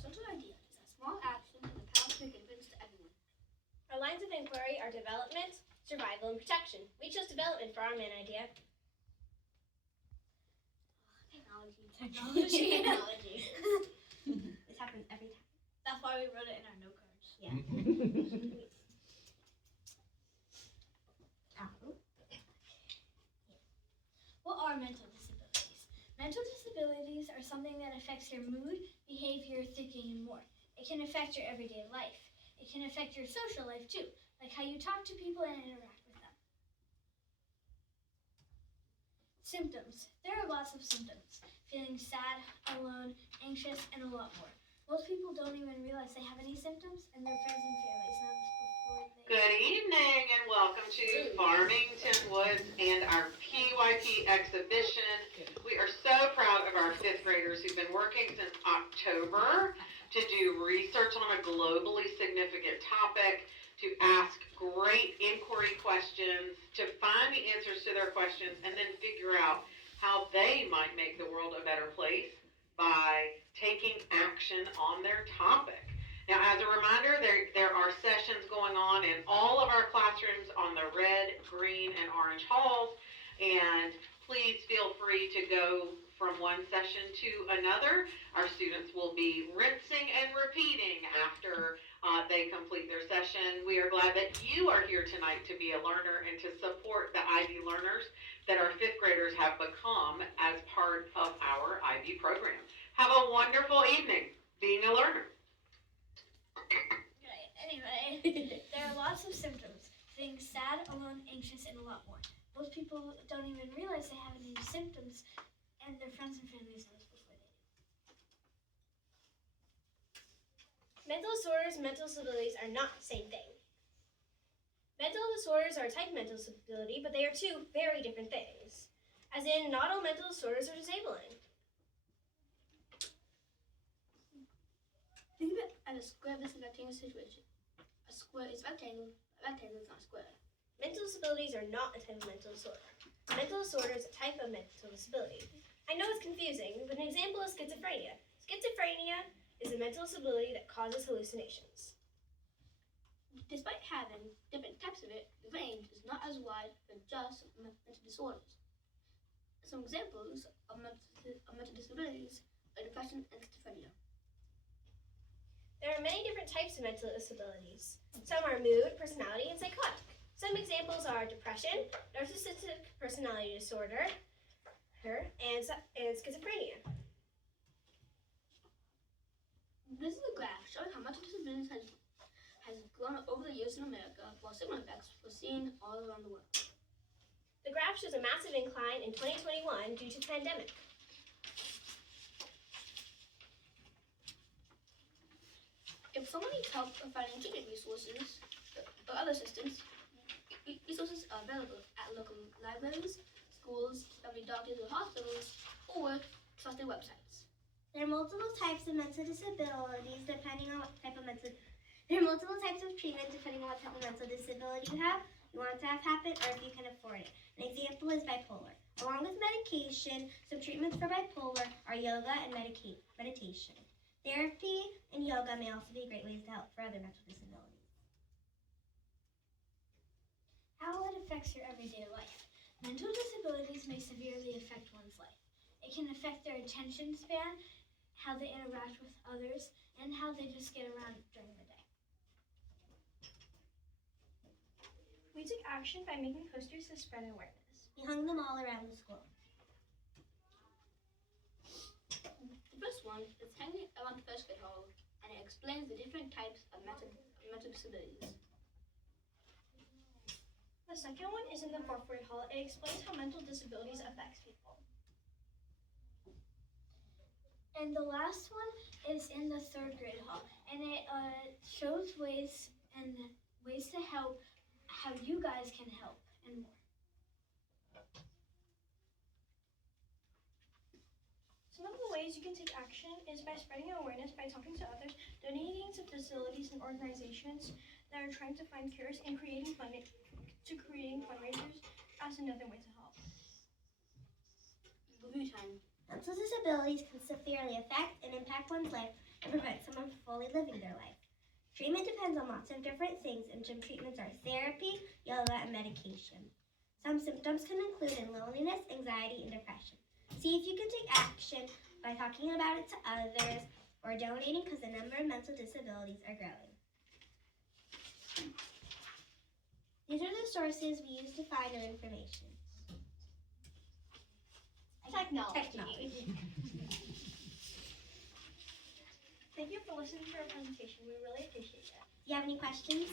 social idea is a small action with the power to make a difference to everyone. Our lines of inquiry are development, survival, and protection. We chose development for our main idea. Technology. Technology. This happens every time. That's why we wrote it in our note cards. Yeah. What are mental disabilities? Mental disabilities are something that affects your mood, behavior, thinking, and more. It can affect your everyday life. It can affect your social life too, like how you talk to people and interact with them. Symptoms. There are lots of symptoms. Feeling sad, alone, anxious, and a lot more. Most people don't even realize they have any symptoms, and their friends and families know this before they... Good evening and welcome to Farmington Woods and our PYP exhibition. We are so proud of our fifth graders who've been working since October to do research on a globally significant topic, to ask great inquiry questions, to find the answers to their questions, and then figure out how they might make the world a better place by taking action on their topic. Now, as a reminder, there are sessions going on in all of our classrooms on the red, green, and orange halls, and please feel free to go from one session to another. Our students will be rinsing and repeating after they complete their session. We are glad that you are here tonight to be a learner and to support the IB learners that our fifth graders have become as part of our IB program. Have a wonderful evening being a learner. Right, anyway, there are lots of symptoms. Feeling sad, alone, anxious, and a lot more. Most people don't even realize they have any symptoms, and their friends and families know this before they do. Mental disorders and mental disabilities are not the same thing. Mental disorders are a type of mental disability, but they are two very different things. As in, not all mental disorders are disabling. Think of it as a square versus rectangle situation. A square is rectangle, a rectangle is not square. Mental disabilities are not a type of mental disorder. A mental disorder is a type of mental disability. I know it's confusing, but an example is schizophrenia. Schizophrenia is a mental disability that causes hallucinations. Despite having different types of it, the range is not as wide for just mental disorders. Some examples of mental disabilities are depression and schizophrenia. There are many different types of mental disabilities. Some are mood, personality, and psychotic. Some examples are depression, narcissistic personality disorder, and schizophrenia. This is a graph showing how mental disabilities has grown over the years in America, while similar effects were seen all around the world. The graph shows a massive incline in 2021 due to the pandemic. If someone needs help in finding treatment resources or other assistance, resources are available at local libraries, schools, family doctors or hospitals, or trusted websites. There are multiple types of mental disabilities depending on what type of mental. There are multiple types of treatment depending on what type of mental disability you have, you want to have happen, or if you can afford it. An example is bipolar. Along with medication, some treatments for bipolar are yoga and meditation. Therapy and yoga may also be great ways to help for other mental disabilities. How it affects your everyday life. Mental disabilities may severely affect one's life. It can affect their attention span, how they interact with others, and how they just get around during the day. We took action by making posters to spread awareness. We hung them all around the school. The first one is hanging around the first grade hall, and it explains the different types of mental disabilities. The second one is in the fourth grade hall. It explains how mental disabilities affects people. And the last one is in the third grade hall, and it shows ways to help, how you guys can help, and more. Some of the ways you can take action is by spreading awareness, by talking to others, donating to facilities and organizations that are trying to find cures, and creating fundraisers as another way to help. Review time. Mental disabilities can severely affect and impact one's life and prevent someone from fully living their life. Treatment depends on lots of different things, and some treatments are therapy, yoga, and medication. Some symptoms can include loneliness, anxiety, and depression. See if you can take action by talking about it to others or donating because the number of mental disabilities are growing. These are the sources we use to find our information. Technology. Thank you for listening to our presentation. We really appreciate it. Do you have any questions?